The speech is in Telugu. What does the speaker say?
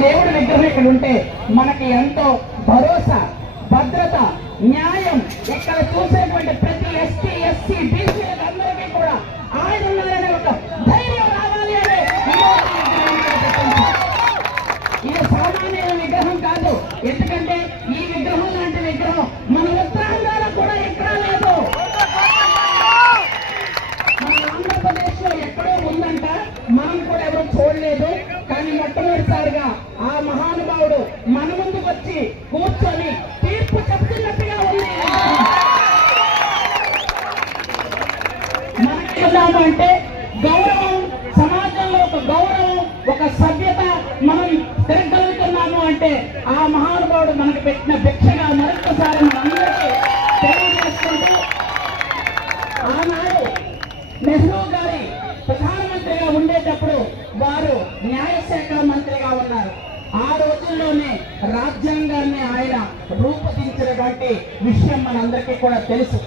దేవుడి విగ్రహం ఇక్కడ ఉంటే మనకి ఎంతో భరోసా, భద్రత, న్యాయం. ఇక్కడ చూసేటువంటి ప్రతి ఎస్టీ, ఎస్సీ, బీసీలకు అందరికీ కూడా ఆయన ఉన్నారనే ఒక ధైర్యం రావాలి అనే ఇది సామాన్య విగ్రహం కాదు. ఎందుకంటే ఈ విగ్రహం లాంటి విగ్రహం మన ఉత్తరాంధ్రలో కూడా ఎక్కడా లేదు. మన ఆంధ్రప్రదేశ్ లో ఎక్కడో ఉందంట, మనం కూడా ఎవరు చూడలేదు. కానీ మొట్టమొదటిసారిగా ఆ మహానుభావుడు మన ముందుకు వచ్చి కూర్చొని తీర్పు చెప్తున్నట్టుగా ఉంది. మనకేదాము అంటే గౌరవం, సమాజంలో ఒక గౌరవం, ఒక సభ్యత మనం తిరగలుగుతున్నాము అంటే ఆ మహానుభావుడు మనకు పెట్టిన భిక్షగా మరొకసారి మనందరికీ తెలియజేసుకుంటూ, ఆనాడు నెహ్రూ గారి ప్రధానమంత్రిగా ఉండేటప్పుడు వారు న్యాయశాఖ మంత్రిగా ఉన్నారు. ఆ రోజుల్లోనే రాజ్యాంగాన్ని ఆయన రూపొందించినటువంటి విషయం మనందరికీ కూడా తెలుసు.